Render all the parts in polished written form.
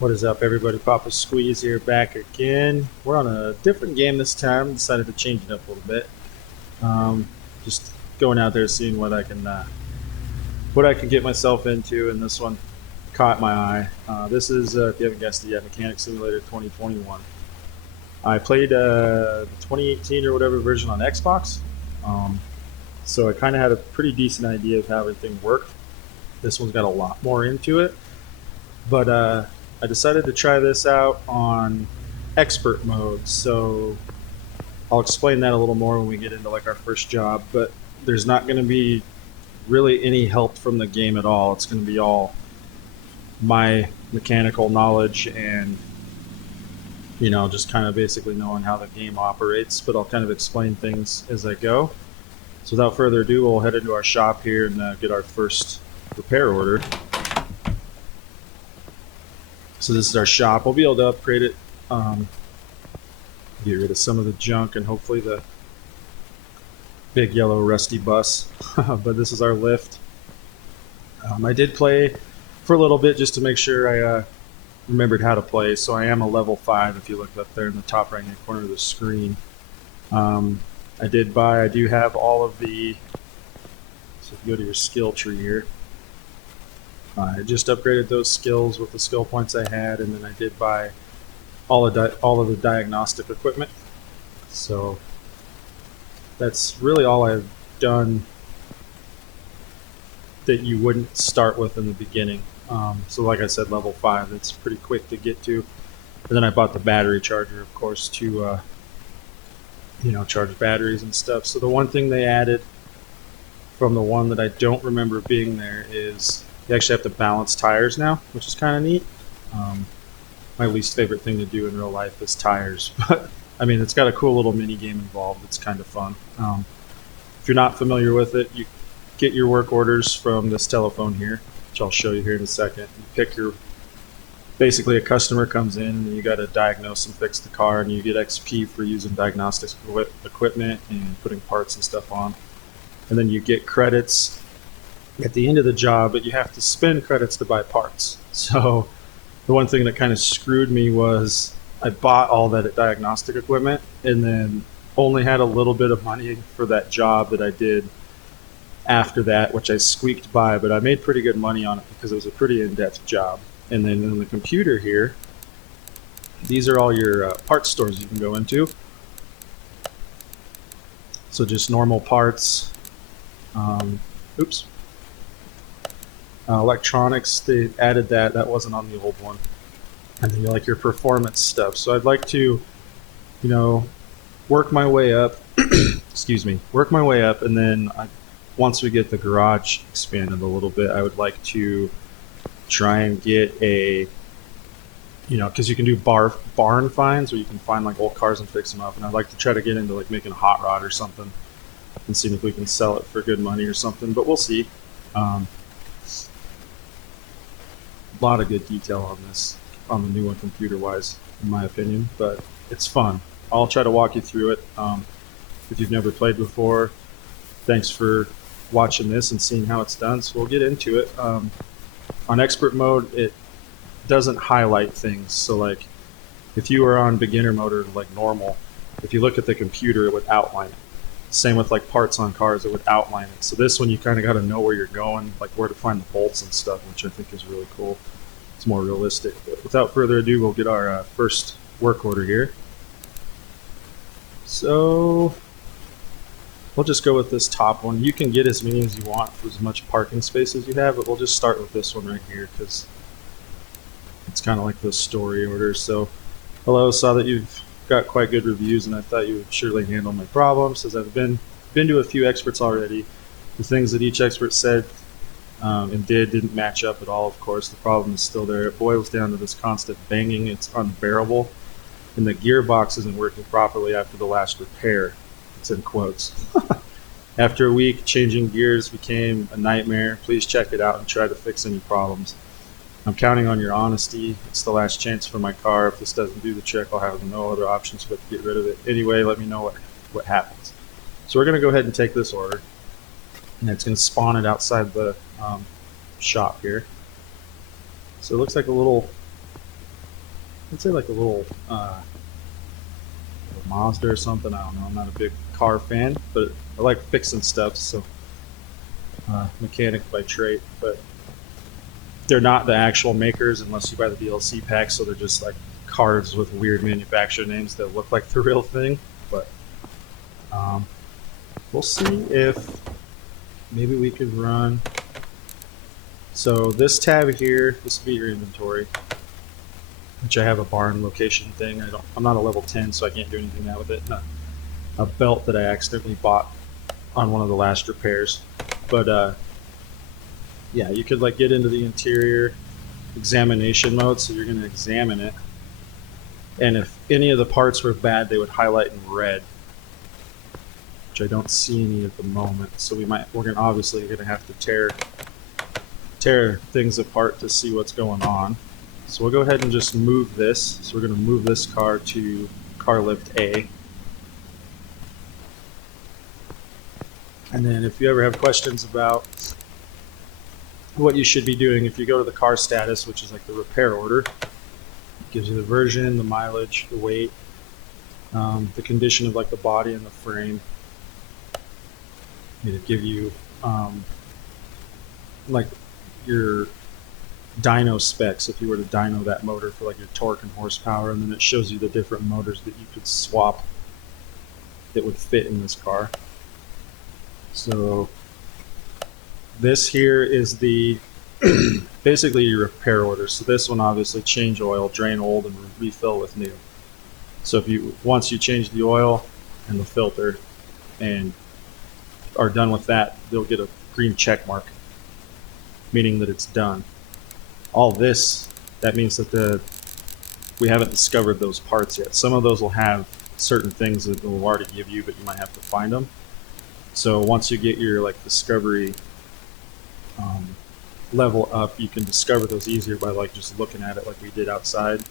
What is up, everybody? PapaSqueeze here, back again. We're on a different game this time. Decided to change it up a little bit. Just going out there, seeing what I can get myself into, and this one caught my eye. This is, if you haven't guessed it yet, Mechanic Simulator 2021. I played the 2018 or whatever version on Xbox, so I kind of had a pretty decent idea of how everything worked. This one's got a lot more into it, but I decided to try this out on expert mode, so I'll explain that a little more when we get into like our first job. But there's not going to be really any help from the game at all. It's going to be all my mechanical knowledge and just kind of basically knowing how the game operates. But I'll kind of explain things as I go. So without further ado, we'll head into our shop here and get our first repair order. So this is our shop. We'll be able to upgrade it, get rid of some of the junk and hopefully the big yellow rusty bus. But this is our lift. I did play for a little bit just to make sure I remembered how to play. So I am a level 5 if you look up there in the top right hand corner of the screen. I do have all of the, so if you go to your skill tree here, I just upgraded those skills with the skill points I had, and then I did buy all of the diagnostic equipment. So that's really all I've done that you wouldn't start with in the beginning. So like I said, level 5, it's pretty quick to get to. And then I bought the battery charger, of course, to charge batteries and stuff. So the one thing they added from the one that I don't remember being there is you actually have to balance tires now, which is kind of neat. My least favorite thing to do in real life is tires, but I mean, it's got a cool little mini game involved. It's kind of fun. If you're not familiar with it, you get your work orders from this telephone here, which I'll show you here in a second. You pick basically a customer comes in and you got to diagnose and fix the car, and you get XP for using diagnostics equipment and putting parts and stuff on. And then you get credits at the end of the job, but you have to spend credits to buy parts. So the one thing that kind of screwed me was I bought all that diagnostic equipment and then only had a little bit of money for that job that I did after that, which I squeaked by, but I made pretty good money on it because it was a pretty in-depth job. And then in the computer here, these are all your parts stores you can go into. So just normal parts. Oops. Electronics, they added that wasn't on the old one. And then like your performance stuff. So I'd like to, work my way up. Excuse me, work my way up, and then once we get the garage expanded a little bit, I would like to try and get a, because you can do barn finds where you can find like old cars and fix them up, and I'd like to try to get into like making a hot rod or something and seeing if we can sell it for good money or something. But we'll see. A lot of good detail on this, on the new one computer-wise, in my opinion, but it's fun. I'll try to walk you through it. If you've never played before, thanks for watching this and seeing how it's done. So we'll get into it. On expert mode, it doesn't highlight things. So like, if you were on beginner mode or like normal, if you look at the computer, it would outline it. Same with like parts on cars, it would outline it. So this one, you kind of got to know where you're going, like where to find the bolts and stuff, which I think is really cool. It's more realistic. But without further ado, we'll get our first work order here. So we'll just go with this top one. You can get as many as you want for as much parking space as you have, but we'll just start with this one right here because it's kind of like the story order. So, hello, saw that you've got quite good reviews, and I thought you would surely handle my problems. As I've been to a few experts already, the things that each expert said and didn't match up at all. Of course, the problem is still there. It boils down to this constant banging. It's unbearable, and the gearbox isn't working properly after the last repair. It's in quotes. After a week, changing gears became a nightmare. Please check it out and try to fix any problems. I'm counting on your honesty. It's the last chance for my car. If this doesn't do the trick, I'll have no other options but to get rid of it. Anyway, let me know what happens. So we're going to go ahead and take this order, and it's going to spawn it outside the shop here. So it looks like a little I'd say like a little a Mazda or something. I don't know. I'm not a big car fan, but I like fixing stuff. So mechanic by trade, but they're not the actual makers unless you buy the DLC pack. So they're just like cars with weird manufacturer names that look like the real thing. But um, we'll see if maybe we could run. So this tab here, this will be your inventory, which I have a barn location thing. I'm not a level 10, so I can't do anything with it. A belt that I accidentally bought on one of the last repairs. But yeah, you could like get into the interior examination mode, so you're going to examine it, and if any of the parts were bad, they would highlight in red, which I don't see any at the moment. So we're obviously going to have to tear things apart to see what's going on. So we'll go ahead and just move this. So we're going to move this car to car lift A. And then if you ever have questions about what you should be doing, if you go to the car status, which is like the repair order, it gives you the version, the mileage, the weight, the condition of like the body and the frame. It'll give you like your dyno specs if you were to dyno that motor for like your torque and horsepower, and then it shows you the different motors that you could swap that would fit in this car. So this here is the basically your repair order. So this one, obviously, change oil, drain old, and refill with new. So if once you change the oil and the filter and are done with that, they'll get a green check mark, meaning that it's done. All this, that means that we haven't discovered those parts yet. Some of those will have certain things that they'll already give you, but you might have to find them. So once you get your like discovery level up, you can discover those easier by like just looking at it like we did outside.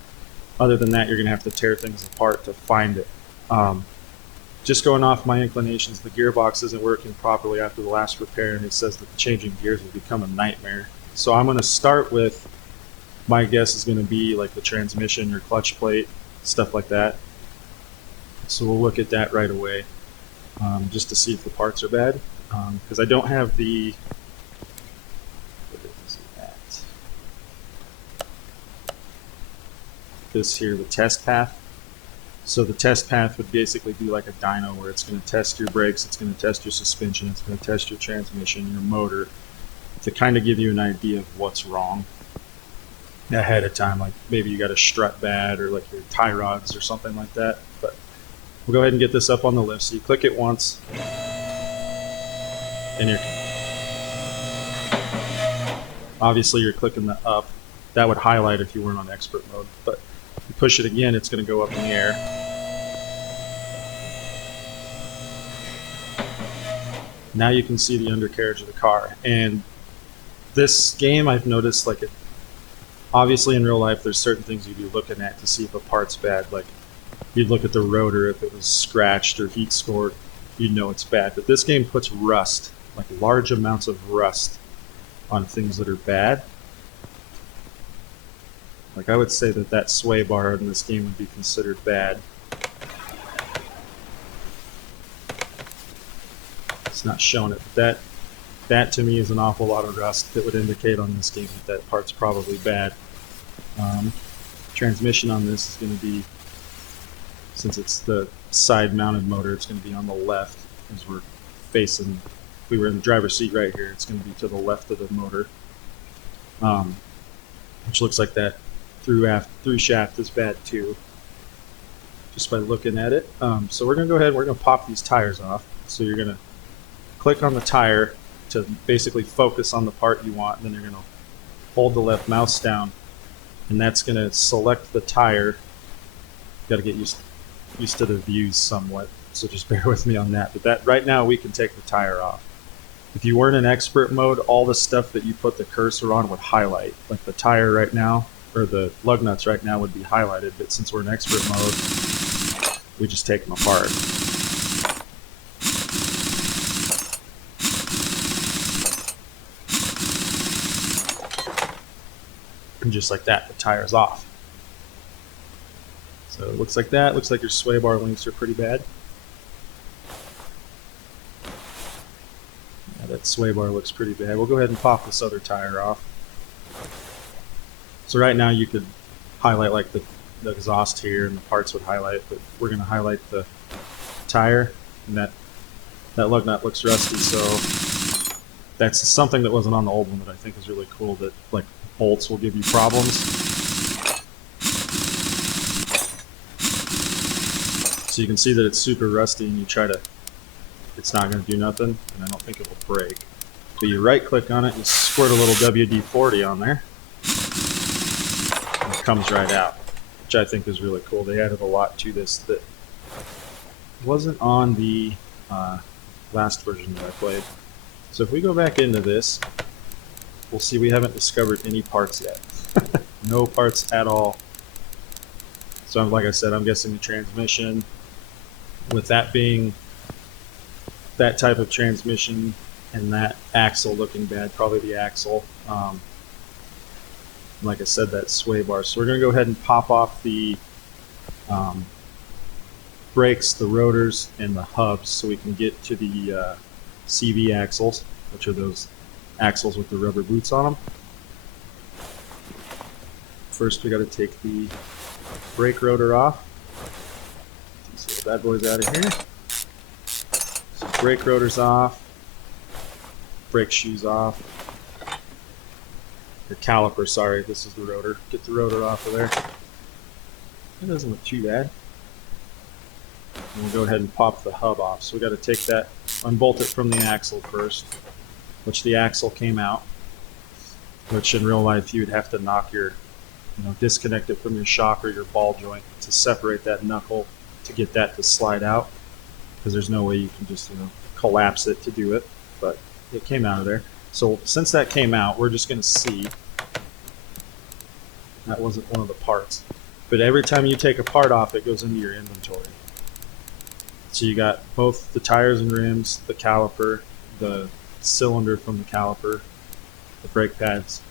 Other than that, you're gonna have to tear things apart to find it. Just going off my inclinations, the gearbox isn't working properly after the last repair, and it says that changing gears will become a nightmare. So I'm gonna start with, my guess is gonna be like the transmission, your clutch plate, stuff like that. So we'll look at that right away, just to see if the parts are bad, because I don't have the, this here, the test path. So the test path would basically be like a dyno, where it's going to test your brakes, it's going to test your suspension, it's going to test your transmission, your motor, to kind of give you an idea of what's wrong ahead of time. Like maybe you got a strut bad, or like your tie rods or something like that. But we'll go ahead and get this up on the lift. So you click it once, and obviously you're clicking the up. That would highlight if you weren't on expert mode, but you push it again, it's going to go up in the air. Now you can see the undercarriage of the car. And this game, I've noticed, like, obviously in real life there's certain things you'd be looking at to see if a part's bad. Like you'd look at the rotor, if it was scratched or heat scored, you'd know it's bad. But this game puts rust, like large amounts of rust, on things that are bad. Like I would say that sway bar in this game would be considered bad. It's not showing it, but that to me is an awful lot of rust that would indicate on this game that part's probably bad. Transmission on this is going to be, since it's the side mounted motor, it's going to be on the left as we're facing. If we were in the driver's seat right here, it's going to be to the left of the motor, which looks like that through shaft is bad too, just by looking at it. So we're going to go ahead and we're going to pop these tires off. So you're going to click on the tire to basically focus on the part you want, and then you're going to hold the left mouse down, and that's going to select the tire. Got to get used to the views somewhat, so just bear with me on that. But that right now we can take the tire off. If you weren't in expert mode, all the stuff that you put the cursor on would highlight. Like the tire right now, or the lug nuts right now, would be highlighted, but since we're in expert mode, we just take them apart. And just like that, the tire's off. So it looks like that. Looks like your sway bar links are pretty bad. Yeah, that sway bar looks pretty bad. We'll go ahead and pop this other tire off. So right now you could highlight like the exhaust here and the parts would highlight, but we're going to highlight the tire, and that lug nut looks rusty. So that's something that wasn't on the old one that I think is really cool, that like bolts will give you problems. So you can see that it's super rusty, and you try to, it's not going to do nothing, and I don't think it will break. So you right click on it and squirt a little WD-40 on there, and it comes right out, which I think is really cool. They added a lot to this that wasn't on the last version that I played. So if we go back into this, we'll see we haven't discovered any parts yet. No parts at all. So like I said, I'm guessing the transmission, with that being that type of transmission and that axle looking bad, probably the axle. Like I said, that sway bar. So we're going to go ahead and pop off the brakes, the rotors, and the hubs so we can get to the CV axles, which are those axles with the rubber boots on them. First, we got to take the brake rotor off. So the bad boy's out of here. So brake rotor's off. Brake shoes off. The caliper, sorry, this is the rotor. Get the rotor off of there. It doesn't look too bad. And we'll go ahead and pop the hub off. So we got to take that, unbolt it from the axle first, which the axle came out, which in real life you would have to knock your, disconnect it from your shock or your ball joint to separate that knuckle to get that to slide out, because there's no way you can just, collapse it to do it, but it came out of there. So since that came out, we're just going to see. That wasn't one of the parts. But every time you take a part off, it goes into your inventory. So you got both the tires and rims, the caliper, the cylinder from the caliper, the brake pads,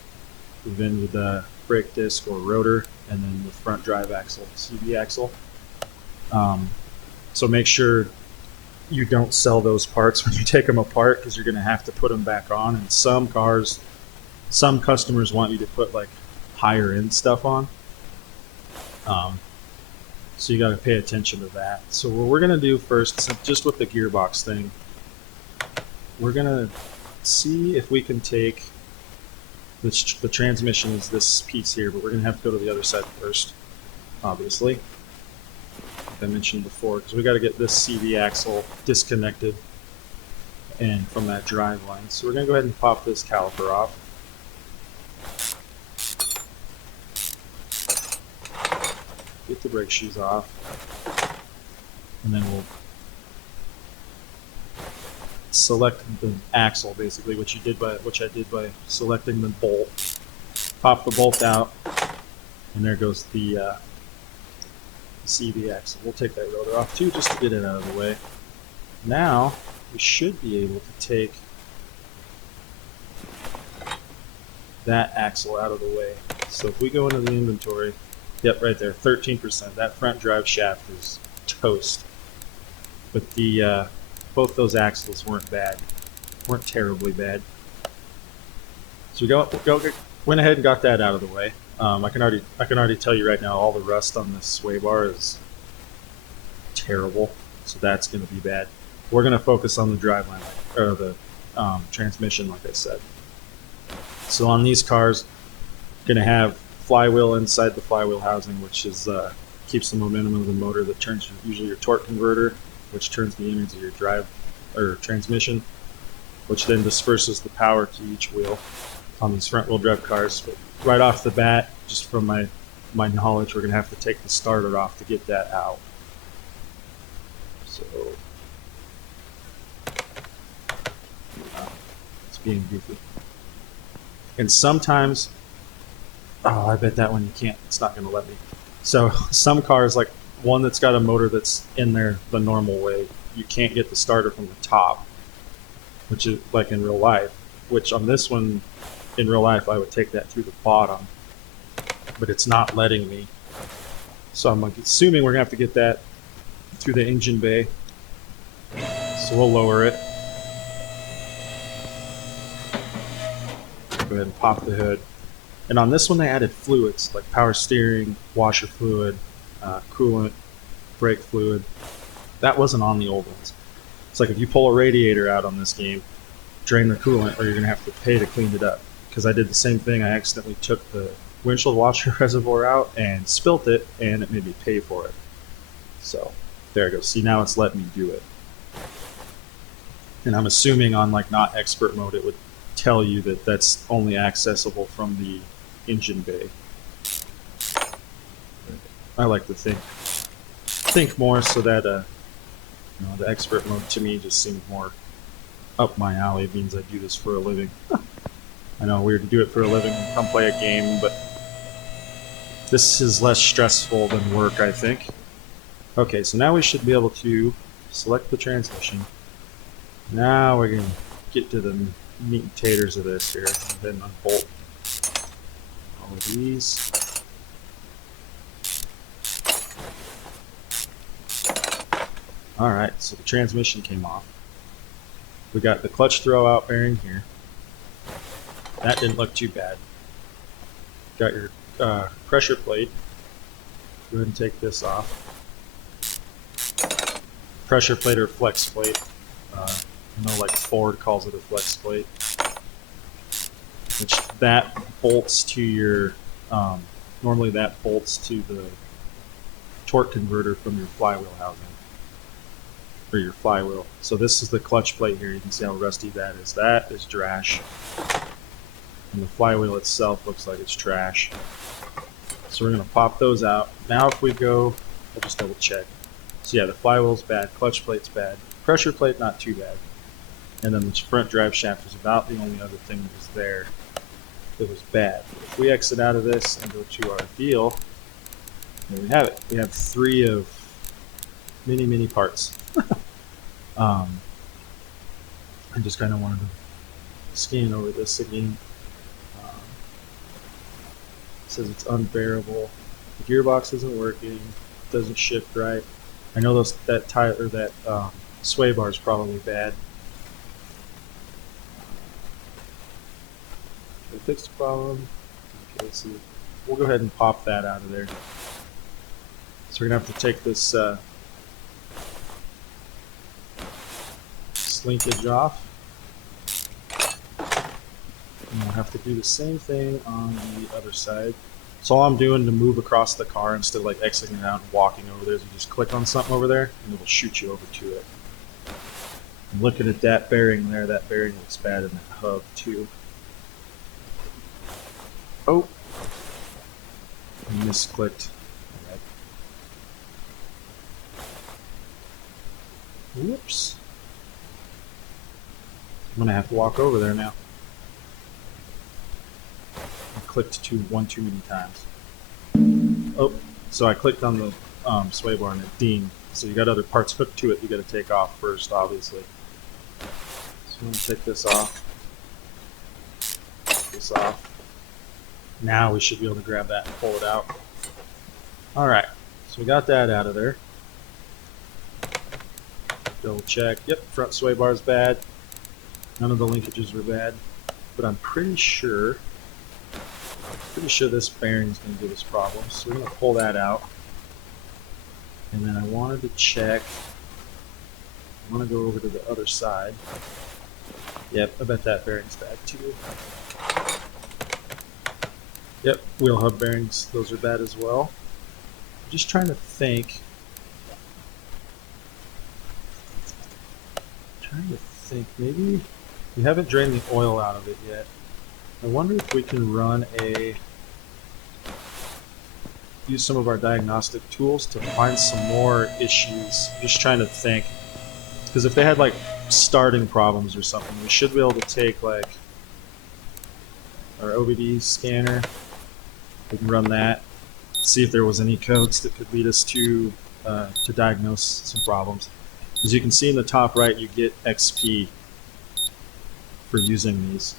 then with the brake disc or rotor, and then the front drive axle, CV axle. So make sure you don't sell those parts when you take them apart, because you're going to have to put them back on. And some cars, some customers want you to put like higher end stuff on. So you got to pay attention to that. So what we're going to do first, just with the gearbox thing, we're going to see if we can take this, the transmission is this piece here, but we're going to have to go to the other side first, obviously, like I mentioned before, because we got to get this CV axle disconnected and from that drive line. So we're going to go ahead and pop this caliper off. Get the brake shoes off, and then we'll select the axle, basically, which I did by selecting the bolt. Pop the bolt out, and there goes the CV axle. We'll take that rotor off too, just to get it out of the way. Now we should be able to take that axle out of the way. So if we go into the inventory, yep, right there, 13%. That front drive shaft is toast. But the both those axles weren't terribly bad. So we went ahead and got that out of the way. I can already tell you right now, all the rust on this sway bar is terrible. So that's going to be bad. We're going to focus on the driveline, or the transmission, like I said. So on these cars, going to have flywheel inside the flywheel housing, which is keeps the momentum of the motor, that turns usually your torque converter, which turns the innards of your drive or transmission, which then disperses the power to each wheel on these front wheel drive cars. But right off the bat, just from my knowledge, we're going to have to take the starter off to get that out. So it's being goofy. And sometimes, oh, I bet that one you can't, it's not going to let me. So some cars, like one that's got a motor that's in there the normal way, you can't get the starter from the top, which is like in real life, which on this one, in real life, I would take that through the bottom, but it's not letting me. So I'm assuming we're gonna have to get that through the engine bay. So we'll lower it. Go ahead and pop the hood. And on this one, they added fluids like power steering, washer fluid, coolant, brake fluid. That wasn't on the old ones. It's like if you pull a radiator out on this game, drain the coolant, or you're gonna have to pay to clean it up. Because I did the same thing. I accidentally took the windshield washer reservoir out and spilt it, and it made me pay for it. So there it goes. See, now it's letting me do it. And I'm assuming on like not expert mode, it would tell you that that's only accessible from the engine bay. I like to think more, so that the expert mode to me just seems more up my alley. It means I do this for a living. I know, weird to do it for a living and come play a game, but this is less stressful than work, I think. Okay, so now we should be able to select the transmission. Now we're going to get to the meat and taters of this here, and then unbolt all of these. Alright, so the transmission came off. We got the clutch throwout bearing here. That didn't look too bad. Got your pressure plate. Go ahead and take this off. Pressure plate or flex plate. Like Ford calls it a flex plate. Which that bolts to your, normally that bolts to the torque converter from your flywheel housing. Or your flywheel. So this is the clutch plate here. You can see how rusty that is. That is trash. And the flywheel itself looks like it's trash. So we're going to pop those out. Now if we go, I'll just double check. So yeah, the flywheel's bad, clutch plate's bad, pressure plate not too bad. And then the front drive shaft was about the only other thing that was there that was bad. If we exit out of this and go to our deal, there we have it. We have 3 of many parts. I just kind of wanted to scan over this again. It says it's unbearable. The gearbox isn't working. It doesn't shift right. I know that sway bar is probably bad. Did I fix the problem? Okay, so we'll go ahead and pop that out of there. So we're gonna have to take this linkage off. And we'll have to do the same thing on the other side. So all I'm doing to move across the car, instead of like exiting out and walking over there, is you just click on something over there and it will shoot you over to it. I'm looking at that bearing there. That bearing looks bad in that hub too. Oh, I misclicked. Right. Whoops. I'm gonna have to walk over there now. I clicked one too many times. Oh, so I clicked on the sway bar and it dinged. So you got other parts hooked to it you got to take off first, obviously. So I'm going to take this off. Take this off. Now we should be able to grab that and pull it out. Alright, so we got that out of there. Double check. Yep, front sway bar is bad. None of the linkages were bad. But I'm pretty sure this bearing is going to give us problems. So we're going to pull that out. And then I wanted to check. I want to go over to the other side. Yep, I bet that bearing's bad too. Yep, wheel hub bearings, those are bad as well. I'm just trying to think. Maybe we haven't drained the oil out of it yet. I wonder if we can use some of our diagnostic tools to find some more issues. Just trying to think, because if they had like starting problems or something, we should be able to take like our OBD scanner. We can run that, see if there was any codes that could lead us to diagnose some problems. As you can see in the top right, you get XP for using these.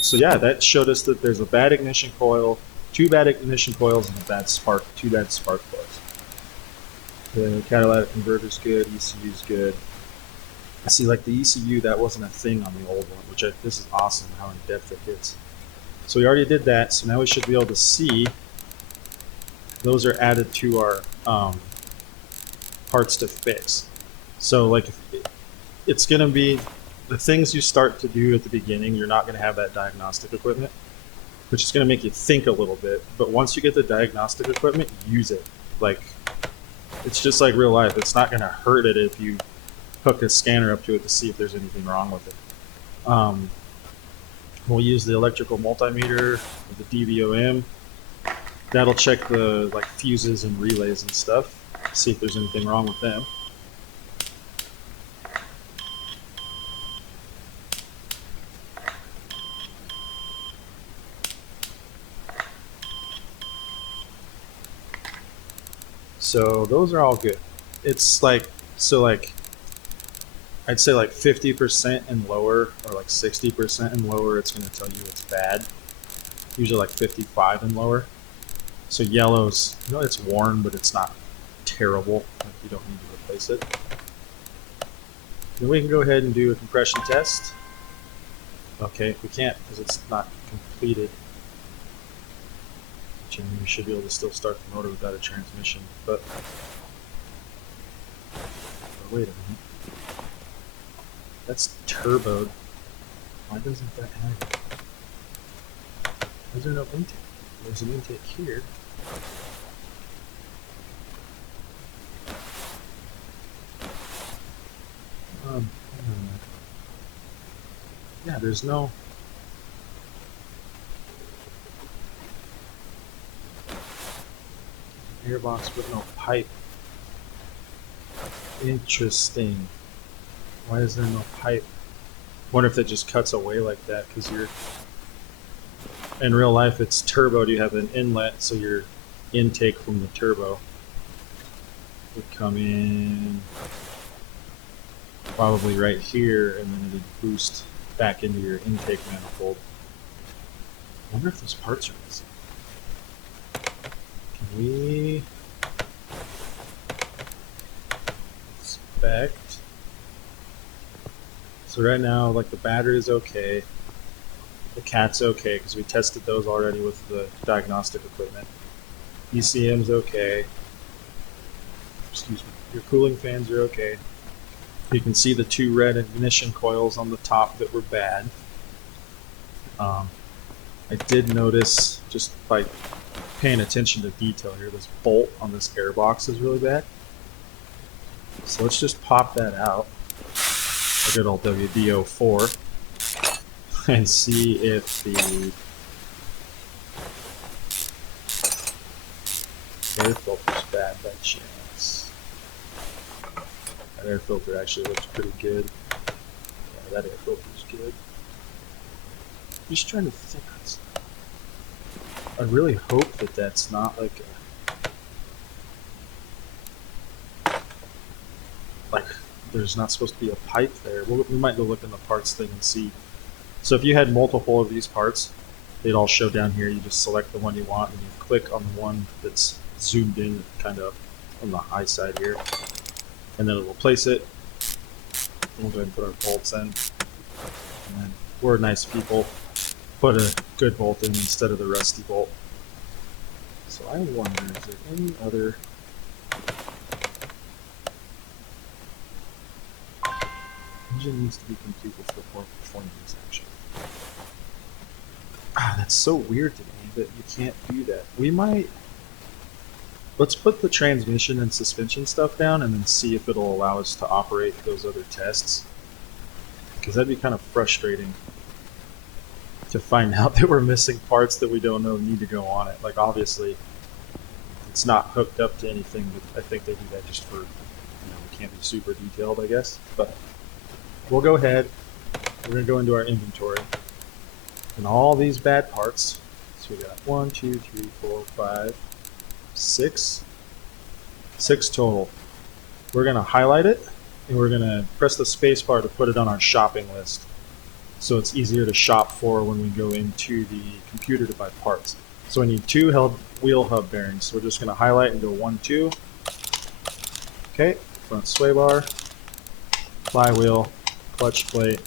So yeah, that showed us that there's a bad ignition coil, two bad ignition coils and two bad spark plugs. The catalytic converter's good, ECU's good. I see, like the ECU, that wasn't a thing on the old one, which this is awesome how in depth it gets. So we already did that, so now we should be able to see those are added to our parts to fix. So like it's going to be the things you start to do at the beginning, you're not going to have that diagnostic equipment, which is going to make you think a little bit. But once you get the diagnostic equipment, use it. Like, it's just like real life. It's not going to hurt it if you hook a scanner up to it to see if there's anything wrong with it. We'll use the electrical multimeter with the DVOM. That'll check the like fuses and relays and stuff, see if there's anything wrong with them. So those are all good. It's like, so like, I'd say like 50% and lower, or like 60% and lower, it's going to tell you it's bad. Usually like 55 and lower. So yellow's, you know, it's worn, but it's not terrible. Like, you don't need to replace it. Then we can go ahead and do a compression test. Okay, we can't because it's not completed. Which, I mean, we should be able to still start the motor without a transmission, but oh, wait a minute. That's turboed. Why doesn't that have it? Why is there no intake? There's an intake here. Yeah, there's no. Airbox with no pipe. Interesting. Why is there no pipe? Wonder if that just cuts away like that because you're. In real life, it's turboed. You have an inlet, so your intake from the turbo would come in probably right here, and then it'd boost back into your intake manifold. I wonder if those parts are missing. Can we inspect? So right now, like the battery's okay. The cat's okay because we tested those already with the diagnostic equipment. ECM's okay. Excuse me. Your cooling fans are okay. You can see the two red ignition coils on the top that were bad. I did notice, just by paying attention to detail here, this bolt on this airbox is really bad. So let's just pop that out. A good old WD-04. And see if the air filter's bad by chance. That air filter actually looks pretty good. Yeah, that air filter's good. Just trying to think. I really hope that that's not like there's not supposed to be a pipe there. We might go look in the parts thing and see. So if you had multiple of these parts, they'd all show down here. You just select the one you want and you click on the one that's zoomed in kind of on the high side here. And then it will place it. We'll go ahead and put our bolts in. And then we're nice people. Put a good bolt in instead of the rusty bolt. So I wonder, is there any other... Engine needs to be complete before performing this action. That's so weird to me that you can't do that. We might... Let's put the transmission and suspension stuff down and then see if it'll allow us to operate those other tests. Because that'd be kind of frustrating to find out that we're missing parts that we don't know need to go on it. Like, obviously, it's not hooked up to anything, but I think they do that just for, we can't be super detailed, I guess. But we'll go ahead. We're going to go into our inventory. And all these bad parts, so we got 1, 2, 3, 4, 5, 6. 6 total. We're going to highlight it, and we're going to press the space bar to put it on our shopping list. So it's easier to shop for when we go into the computer to buy parts. So we need 2 wheel hub bearings. So we're just going to highlight and go 1, 2. Okay, front sway bar, flywheel, clutch plate,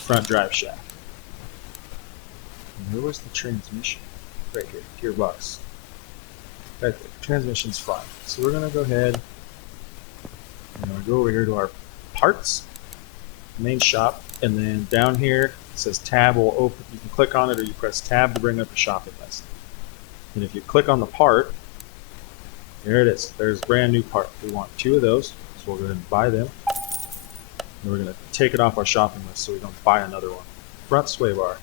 front drive shaft. And where was the transmission? Right here, gearbox. Right there. Transmission's fine. So we're going to go ahead and go over here to our parts, main shop, and then down here it says tab will open. You can click on it or you press tab to bring up a shopping list. And if you click on the part, there it is. There's a brand new part. We want 2 of those, so we'll go ahead and buy them. And we're going to take it off our shopping list so we don't buy another one. Front sway bar.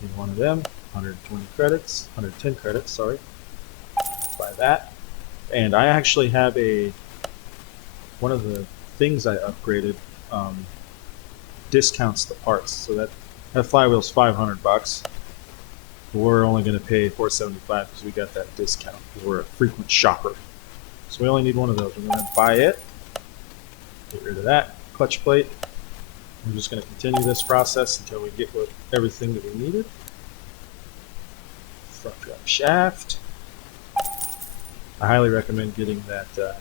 Need 1 of them. 120 credits. 110 credits, sorry. Buy that. And I actually have one of the things I upgraded discounts the parts. So that flywheel's $500. We're only going to pay $475 because we got that discount because we're a frequent shopper. So we only need 1 of those. We're going to buy it. Get rid of that clutch plate. We're just going to continue this process until we get everything that we needed. Front drive shaft. I highly recommend getting that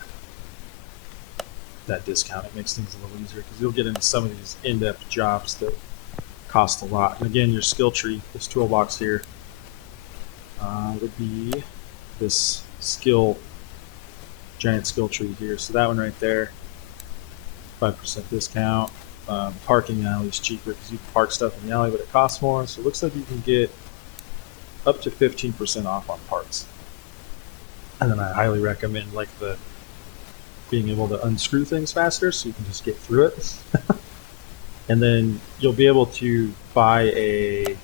discount. It makes things a little easier because you'll get into some of these in-depth jobs that cost a lot. And again, your skill tree, this toolbox here, would be this giant skill tree here. So that one right there, 5% discount. Parking alley is cheaper because you can park stuff in the alley, but it costs more. So it looks like you can get up to 15% off on parts. And then I highly recommend being able to unscrew things faster so you can just get through it. And then you'll be able to buy a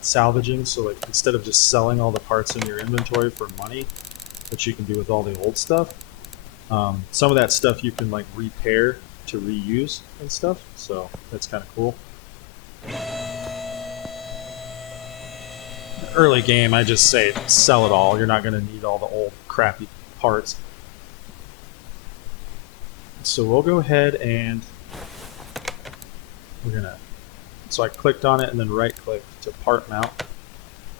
salvaging. So like instead of just selling all the parts in your inventory for money, which you can do with all the old stuff, some of that stuff you can like repair to reuse and stuff. So that's kind of cool. Early game, I just say sell it all. You're not going to need all the old crappy parts. So we'll go ahead and so I clicked on it and then right click to part mount,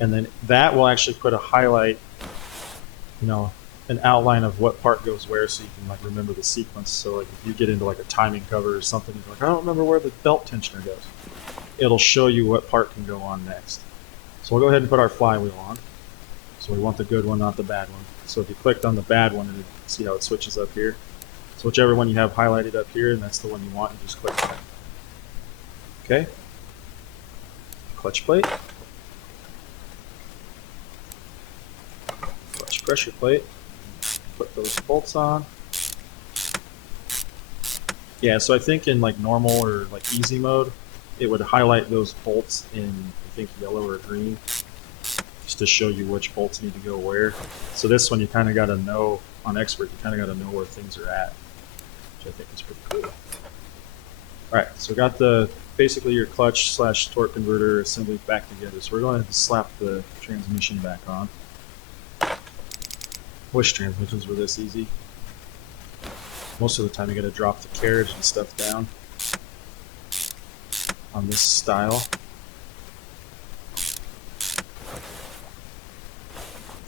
and then that will actually put a highlight, an outline of what part goes where, so you can like remember the sequence. So like if you get into like a timing cover or something, you're like, I don't remember where the belt tensioner goes. It'll show you what part can go on next. So we'll go ahead and put our flywheel on. So we want the good one, not the bad one. So if you clicked on the bad one, and see how it switches up here. So whichever one you have highlighted up here, and that's the one you want, you just click on it. Okay. Clutch plate. Clutch pressure plate. Put those bolts on. Yeah, so I think in like normal or like easy mode, it would highlight those bolts in, I think, yellow or green, just to show you which bolts need to go where. So this one you kind of got to know, on expert, you kind of got to know where things are at, which I think is pretty cool. All right, so we got basically your clutch / torque converter assembly back together. So we're going to slap the transmission back on. Wish transmissions were this easy. Most of the time you got to drop the carriage and stuff down on this style. I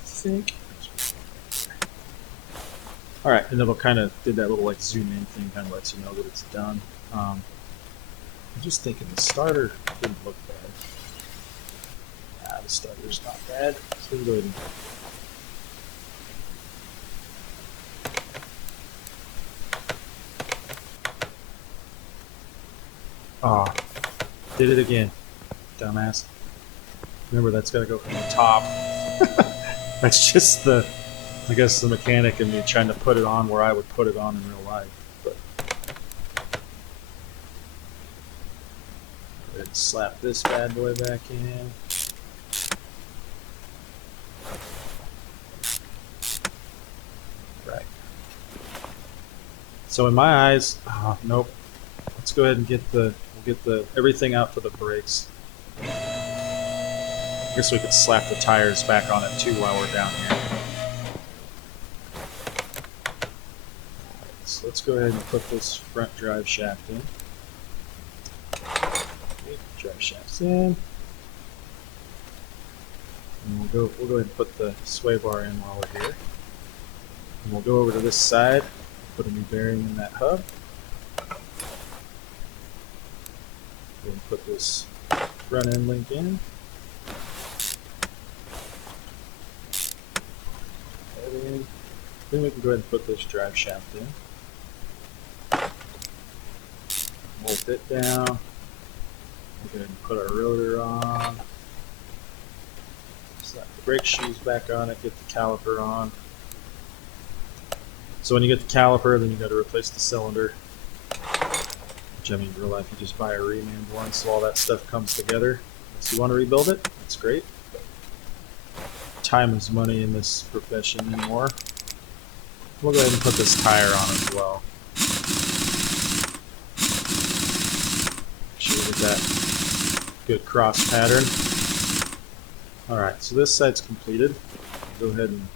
think. All right, and it'll kind of did that little like zoom in thing, kind of lets you know that it's done. I'm just thinking the starter didn't look bad. The starter's not bad. So we can go ahead and did it again, dumbass. Remember, that's got to go from the top. That's just I guess the mechanic in me trying to put it on where I would put it on in real life. But go ahead and slap this bad boy back in. Right. So in my eyes, nope. Let's go ahead and get everything out for the brakes. I guess we could slap the tires back on it too while we're down here. So let's go ahead and put this front drive shaft in. Okay, drive shaft's in. And we'll go ahead and put the sway bar in while we're here. And we'll go over to this side, put a new bearing in that hub. And put this front end link in. Then we can go ahead and put this drive shaft in. Bolt it down. We'll go ahead and put our rotor on. Slap the brake shoes back on it, get the caliper on. So when you get the caliper, then you got to replace the cylinder. Which, I mean, in real life, you just buy a reman one, so all that stuff comes together. If you want to rebuild it, that's great. But time is money in this profession anymore. We'll go ahead and put this tire on as well. Make sure we get that good cross pattern. Alright, so this side's completed. Go ahead and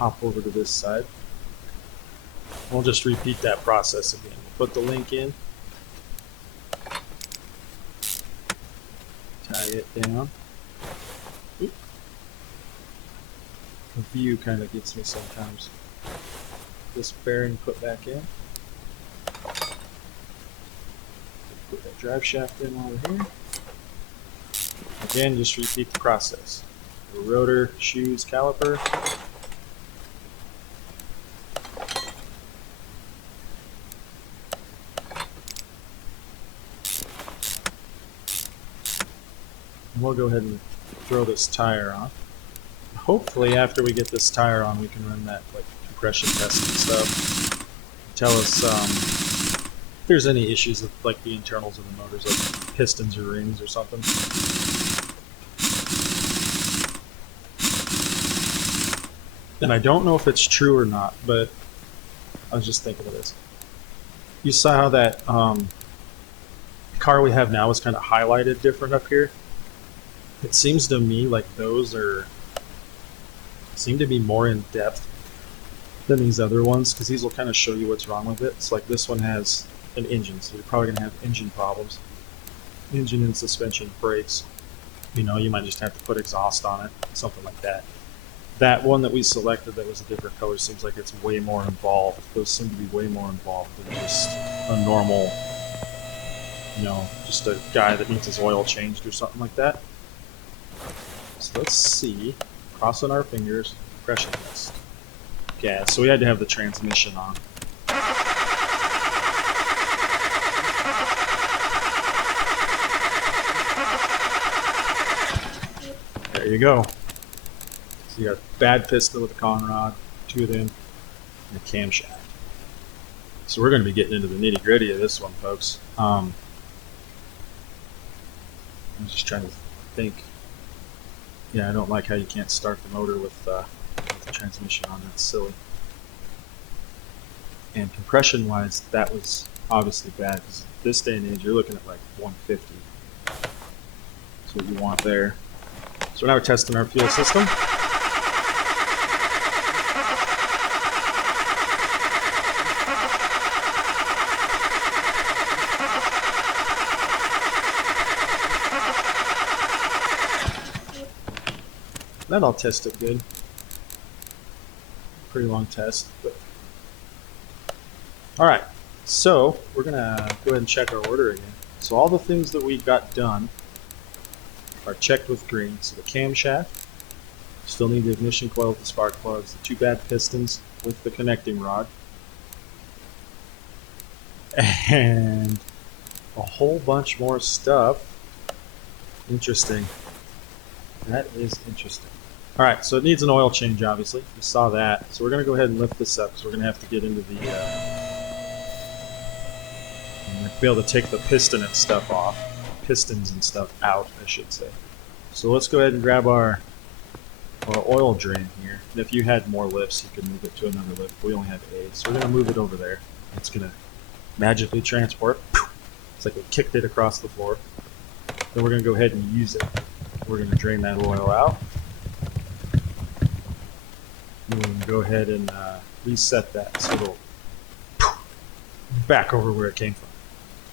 hop over to this side. We'll just repeat that process again. We'll put the link in. Tie it down. Oop. The view kind of gets me sometimes. This bearing put back in. Put that drive shaft in while we're here. Again, just repeat the process. The rotor, shoes, caliper. And we'll go ahead and throw this tire on. Hopefully, after we get this tire on, we can run that like compression test and stuff. Tell us if there's any issues with like the internals of the motors, like pistons or rings or something. And I don't know if it's true or not, but I was just thinking of this. You saw how that car we have now is kind of highlighted different up here. It seems to me like those seem to be more in depth than these other ones, because these will kind of show you what's wrong with it. It's like this one has an engine, so you're probably going to have engine problems. Engine and suspension, brakes. You know, you might just have to put exhaust on it, something like that. That one that we selected that was a different color seems like it's way more involved. Those seem to be way more involved than just a normal, you know, just a guy that needs his oil changed or something like that. So let's see. Crossing our fingers, compression test. Yeah, so we had to have the transmission on. There you go. So you got bad piston with a con rod, 2 of them, and a camshaft. So we're going to be getting into the nitty gritty of this one, folks. I'm just trying to think. Yeah, I don't like how you can't start the motor with the transmission on. That's silly. And compression-wise, that was obviously bad, because this day and age, you're looking at like 150. That's what you want there. So now we're testing our fuel system. That all tested good. Pretty long test, but all right. So we're gonna go ahead and check our order again. So all the things that we got done are checked with green. So the camshaft, still need the ignition coil with the spark plugs, the 2 bad pistons with the connecting rod, and a whole bunch more stuff. Interesting. That is interesting. All right, so it needs an oil change, obviously. We saw that. So we're going to go ahead and lift this up, because we're going to have to get into the... be able to take the piston and stuff off. Pistons and stuff out, I should say. So let's go ahead and grab our oil drain here. And if you had more lifts, you could move it to another lift. We only have A, so we're going to move it over there. It's going to magically transport. It's like we kicked it across the floor. Then we're going to go ahead and use it. We're going to drain that oil out. And we're going to go ahead and reset that so it'll back over where it came from.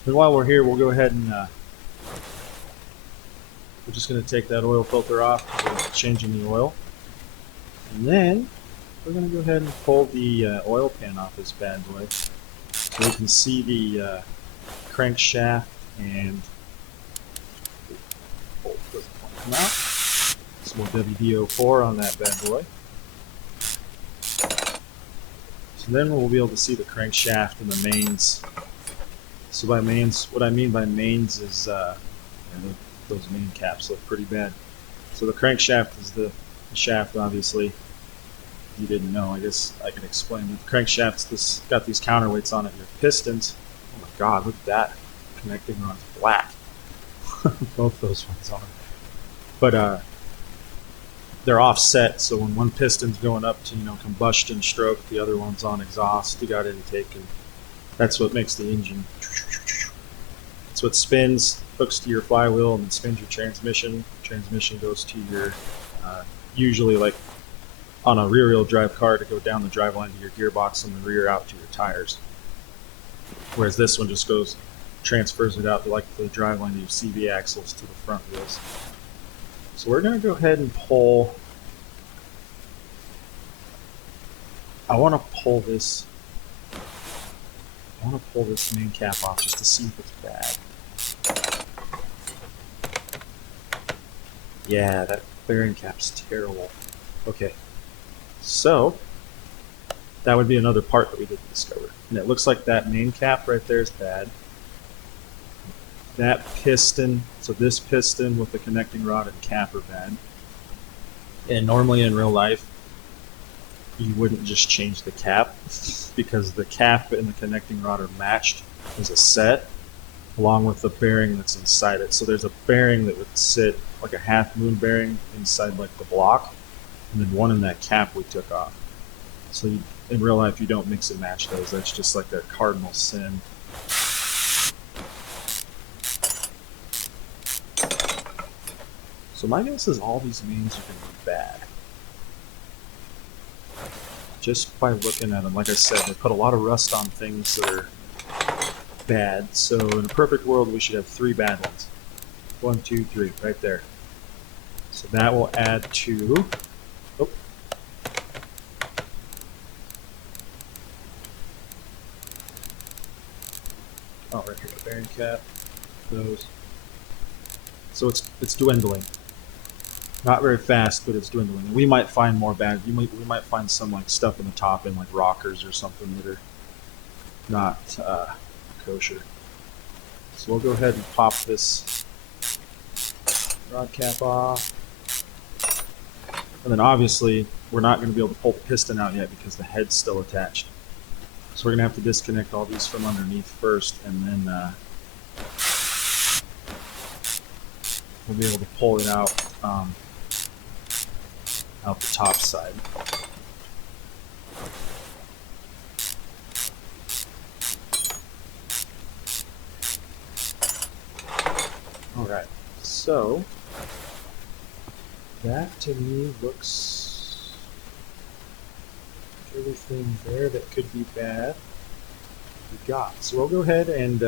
And while we're here, we'll go ahead and we're just going to take that oil filter off because we're changing the oil. And then we're going to go ahead and pull the oil pan off this bad boy so we can see the crankshaft and bolt doesn't want to come out. Some more WD-04 on that bad boy. So then we'll be able to see the crankshaft and the mains. So by mains, what I mean by mains is those main caps look pretty bad. So the crankshaft is the shaft, obviously. You didn't know, I guess I can explain it. The crankshaft's got these counterweights on it. Your pistons, oh my god, look at that. Connecting rod's black. Both those ones are. But they're offset, so when one piston's going up to combustion stroke, the other one's on exhaust. You got intake, and that's what makes the engine. It's what spins, hooks to your flywheel, and then spins your transmission. Transmission goes to your usually like on a rear-wheel drive car to go down the driveline to your gearbox and the rear out to your tires. Whereas this one just transfers it out to like the driveline to your CV axles to the front wheels. So we're going to go ahead and pull. I want to pull this main cap off just to see if it's bad. Yeah, that bearing cap's terrible. Okay, so that would be another part that we didn't discover. And it looks like that main cap right there is bad. That piston, so this piston with the connecting rod and cap are bad. And normally in real life, you wouldn't just change the cap because the cap and the connecting rod are matched as a set along with the bearing that's inside it. So there's a bearing that would sit like a half moon bearing inside like the block, and then one in that cap we took off. So in real life, you don't mix and match those. That's just like a cardinal sin. So my guess is all these mains are going to be bad. Just by looking at them. Like I said, they put a lot of rust on things that are bad. So in a perfect world, we should have 3 bad ones. 1, 2, 3, right there. So that will add to... Oh. Oh, right here, the bearing cap. Those. So it's dwindling. Not very fast, but it's dwindling. We might find more bad. We might find some like stuff in the top end, like rockers or something that are not kosher. So we'll go ahead and pop this rod cap off, and then obviously we're not going to be able to pull the piston out yet because the head's still attached. So we're going to have to disconnect all these from underneath first, and then we'll be able to pull it out out the top side. Alright, so that to me looks like everything there that could be bad we got. So we'll go ahead and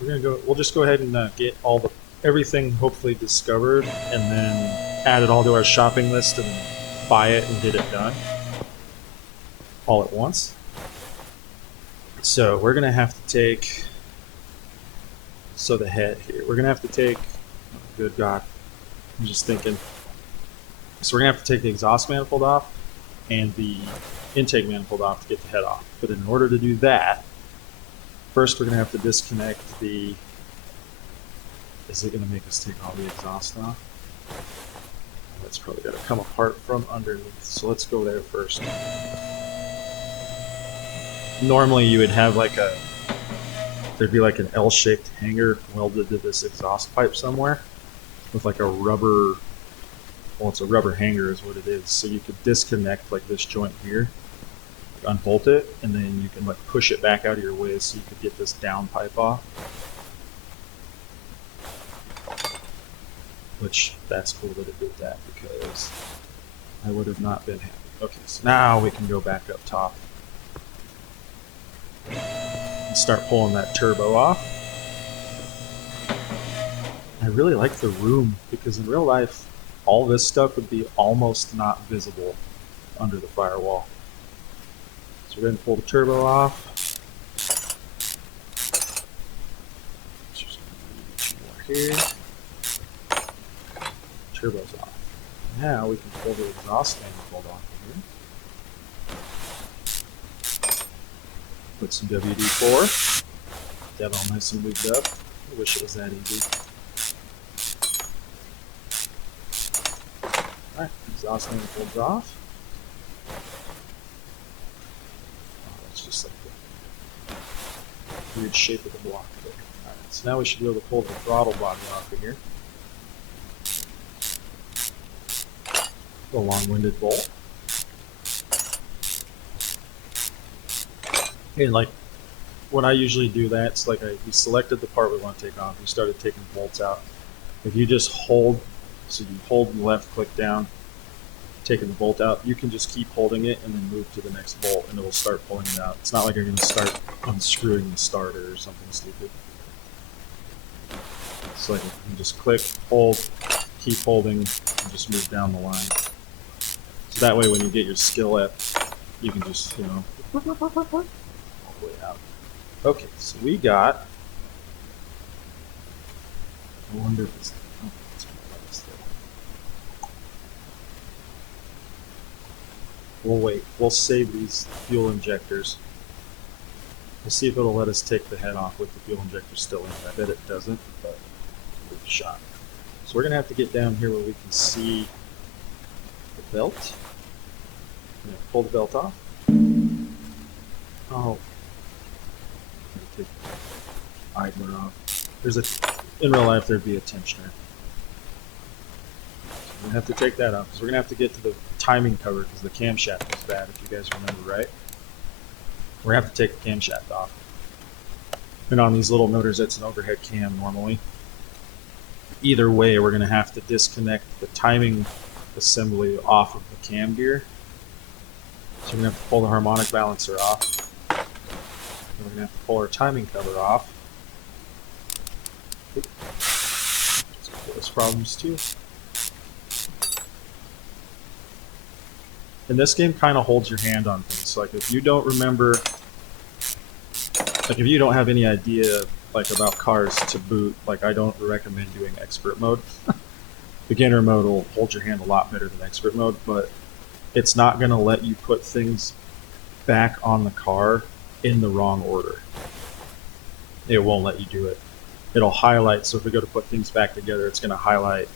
we'll just go ahead and get everything hopefully discovered, and then add it all to our shopping list and buy it and get it done all at once. So we're gonna have to take, the head here, we're gonna have to take, oh, good God, I'm just thinking. So we're gonna have to take the exhaust manifold off and the intake manifold off to get the head off. But in order to do that, first we're gonna have to disconnect the, is it gonna make us take all the exhaust off? That's probably got to come apart from underneath. So let's go there first. Normally you would have like there'd be like an L-shaped hanger welded to this exhaust pipe somewhere with like a rubber, well, it's a rubber hanger is what it is. So you could disconnect like this joint here, like unbolt it, and then you can like push it back out of your way so you could get this down pipe off. Which, that's cool that it did that, because I would have not been happy. Okay, so now we can go back up top and start pulling that turbo off. really like the room because in real life, all this stuff would be almost not visible under the firewall. So we're going to pull the turbo off. Just more here. Turbo's off. Now we can pull the exhaust manifold off here. Put some WD-4. Get that all nice and lubed up. I wish it was that easy. Alright, exhaust manifold's off. Oh, that's just like the weird shape of the block there. Alright, so now we should be able to pull the throttle body off of here. A long-winded bolt. And like when I usually do that, it's like we selected the part we want to take off. We started taking bolts out. If you just hold, so you hold and left click down, taking the bolt out, you can just keep holding it and then move to the next bolt and it will start pulling it out. It's not like you're going to start unscrewing the starter or something stupid. It's like you just click, hold, keep holding, and just move down the line. So that way when you get your skillet, you can just, you know, all the way out. Okay, so we got, I wonder if it's, oh, it's there. We'll wait. We'll save these fuel injectors. We'll see if it'll let us take the head off with the fuel injector still in. I bet it doesn't, but we'll give it a shot. So we're going to have to get down here where we can see the belt. I'm going to pull the belt off. Oh. Take the idler off. In real life there'd be a tensioner. So we're going to have to take that off because we're going to have to get to the timing cover because the camshaft was bad, if you guys remember, right? We're going to have to take the camshaft off. And on these little motors, it's an overhead cam normally. Either way, we're going to have to disconnect the timing assembly off of the cam gear. So we're going to have to pull the harmonic balancer off. And we're going to have to pull our timing cover off. Those problems too. And this game kind of holds your hand on things. So like if you don't remember, like if you don't have any idea like about cars to boot, like I don't recommend doing expert mode. Beginner mode will hold your hand a lot better than expert mode, but it's not going to let you put things back on the car in the wrong order. It won't let you do it. It'll highlight, so if we go to put things back together, it's going to highlight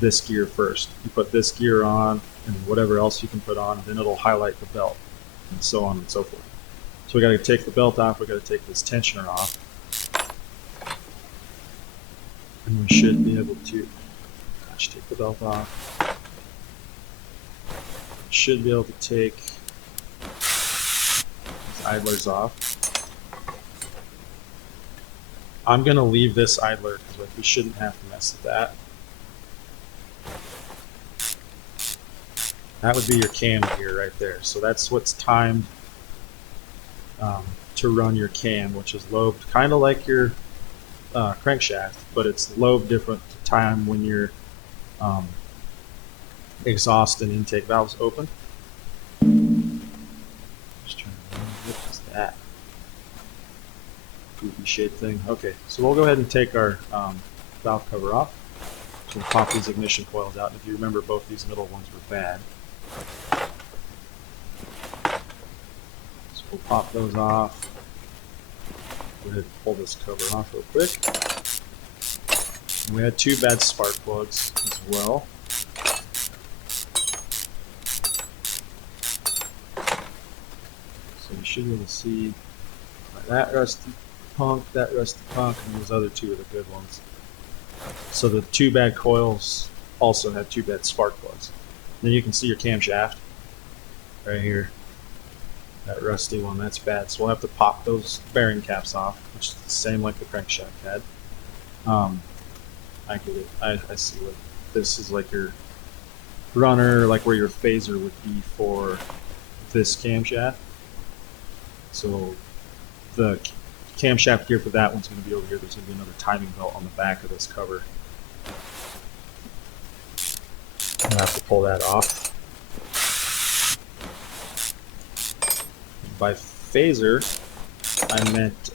this gear first. You put this gear on, and whatever else you can put on, then it'll highlight the belt, and so on and so forth. So we got to take the belt off, we got to take this tensioner off, and we should be able to, take the belt off. We should be able to take these idlers off. I'm going to leave this idler because we shouldn't have to mess with that. That would be your cam gear right there. So that's what's timed to run your cam, which is lobed kind of like your crankshaft, but it's lobed different to time when your exhaust and intake valves open. Just trying to remember what is that goofy shaped thing. Okay, so we'll go ahead and take our valve cover off. So we'll pop these ignition coils out. And if you remember, both these middle ones were bad. So we'll pop those off. Go ahead and pull this cover off real quick. And we had two bad spark plugs as well. So you should be able to see that rusty punk, and those other two are the good ones. So the two bad coils also had two bad spark plugs. Then you can see your camshaft right here. That rusty one, that's bad. So we'll have to pop those bearing caps off, which is the same like the crankshaft had. I get it. I see what this is, like your runner, like where your phaser would be for this camshaft. So the camshaft gear for that one's going to be over here. There's going to be another timing belt on the back of this cover. I'll have to pull that off. By phaser, I meant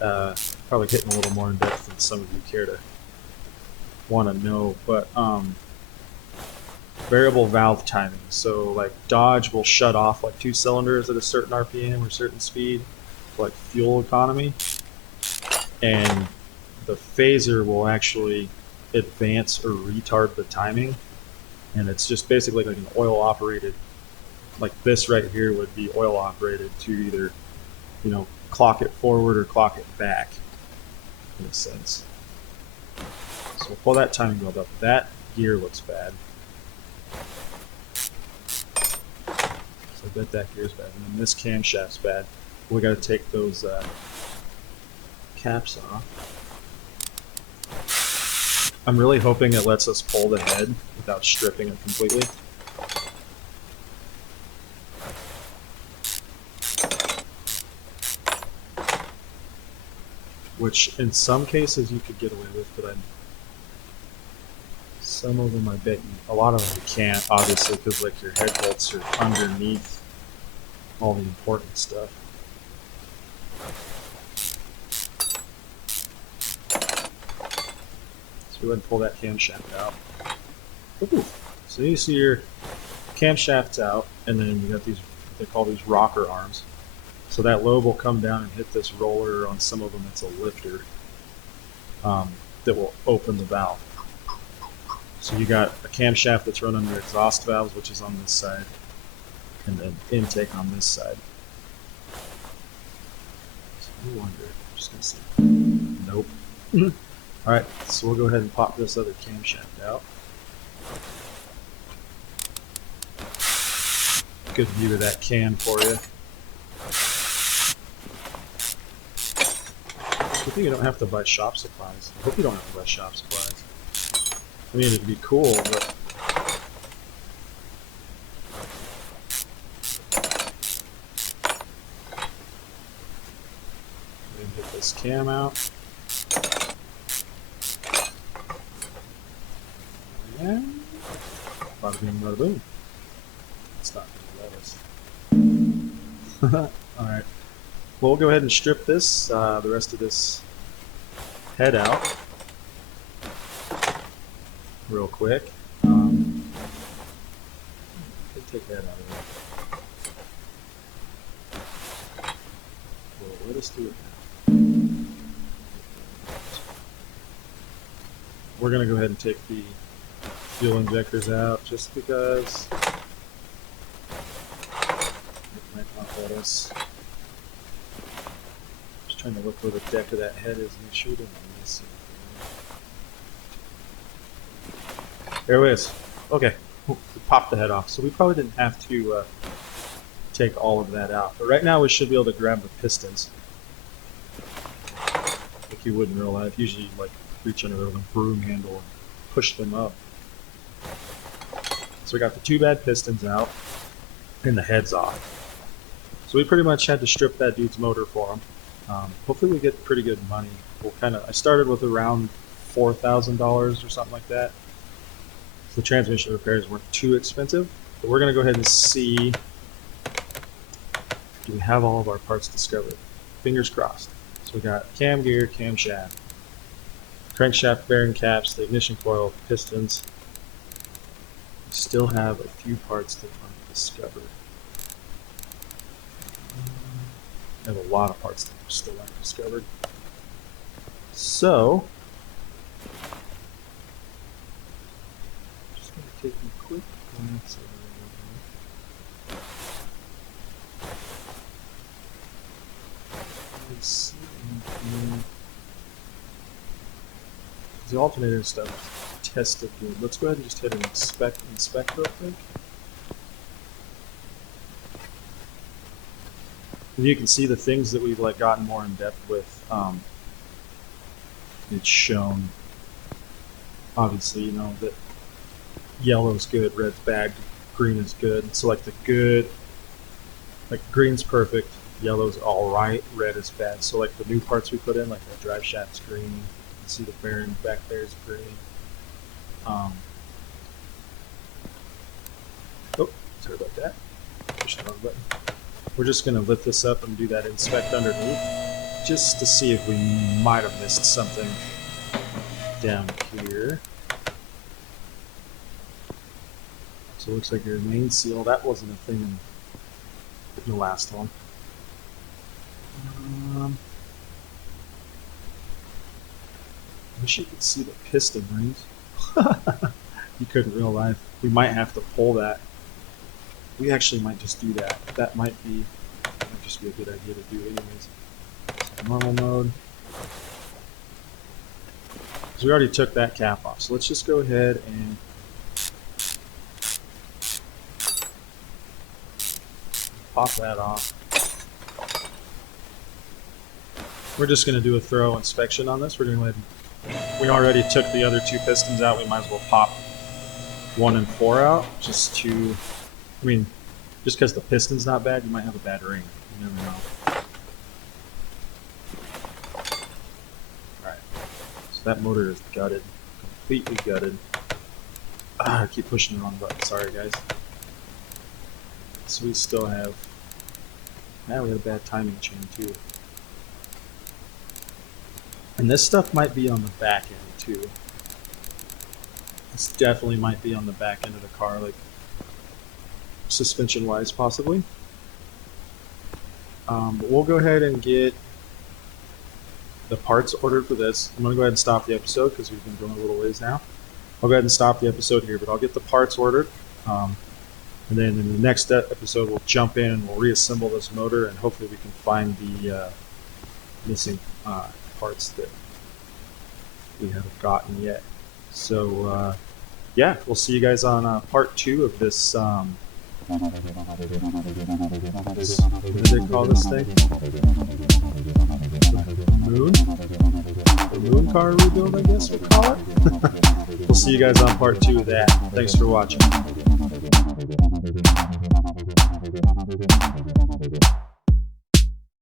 probably hitting a little more in depth than some of you care to want to know, but variable valve timing. So like Dodge will shut off like 2 cylinders at a certain RPM or certain speed, like fuel economy, and the phaser will actually advance or retard the timing, and it's just basically like an oil operated, like this right here would be oil operated to either, you know, clock it forward or clock it back in a sense. So we'll pull that timing belt up. That gear looks bad. So I bet that gear's bad. And then this camshaft's bad. We got to take those caps off. I'm really hoping it lets us pull the head without stripping it completely. Which in some cases you could get away with, but some of them I bet you, a lot of them you can't, obviously, because like your head bolts are underneath all the important stuff. So go ahead and pull that camshaft out. Ooh. So you see your camshaft's out, and then you got these, they call these rocker arms. So that lobe will come down and hit this roller. On some of them it's a lifter that will open the valve. So you got a camshaft that's run under exhaust valves, which is on this side, and then intake on this side. So I wonder, I'm just gonna see. Nope. Alright, so we'll go ahead and pop this other camshaft out. Good view of that can for you. Good thing you don't have to buy shop supplies. I hope you don't have to buy shop supplies. I mean, it'd be cool, but get this cam out. And bada bing, bada boom. It's not going to let us. Alright. Well, we'll go ahead and strip this, the rest of this head out real quick. Take that out of there. Well, let us do it now. We're going to go ahead and take the fuel injectors out just because it might not let us. Just trying to look where the deck of that head is, make sure we don't miss it. There it is. Okay, we popped the head off, so we probably didn't have to take all of that out. But right now we should be able to grab the pistons. If you would in real life, usually you like reach under the broom handle and push them up. So we got the 2 bad pistons out and the heads off. So we pretty much had to strip that dude's motor for him. Hopefully we get pretty good money. We'll I started with around $4,000 or something like that. So the transmission repairs weren't too expensive, but we're going to go ahead and see, do we have all of our parts discovered? Fingers crossed. So we got cam gear, camshaft, crankshaft bearing caps, the ignition coil, pistons. We still have a few parts that aren't discovered. I have a lot of parts that still aren't discovered. So, just going to take a quick glance over there. Let's see anything. The alternator stuff tested good. Let's go ahead and just hit an inspect real quick. And you can see the things that we've like gotten more in depth with. It's shown, obviously, you know, that yellow's good, red's bad, green is good. So like the good, like green's perfect, yellow's all right, red is bad. So like the new parts we put in, like the drive shaft's green. You can see the bearing back there is green. Sorry about that. Push the wrong button. We're just going to lift this up and do that inspect underneath, just to see if we might have missed something down here. So it looks like your main seal, that wasn't a thing in the last one. I wish you could see the piston rings. You could in real life. We might have to pull that. We actually might just do that. That might just be a good idea to do anyways. Normal mode. So we already took that cap off. So let's just go ahead and pop that off. We're just going to do a thorough inspection on this. We're going to go ahead and, we already took the other two pistons out. We might as well pop 1 and 4 out just to, I mean, just because the piston's not bad, you might have a bad ring. You never know. Alright, so that motor is gutted, completely gutted. I keep pushing the wrong button, sorry guys. So we still have, now we have a bad timing chain too. And this stuff might be on the back end too. This definitely might be on the back end of the car, like suspension wise possibly. But we'll go ahead and get the parts ordered for this. I'm going to go ahead and stop the episode because we've been going a little ways now. I'll go ahead and stop the episode here, but I'll get the parts ordered. And then in the next episode, we'll jump in and we'll reassemble this motor, and hopefully we can find the missing parts that we haven't gotten yet. So yeah, we'll see you guys on part 2 of this. What do they call this thing? Moon? The moon car rebuild, I guess we'll call it. We'll see you guys on part 2 of that. Thanks for watching.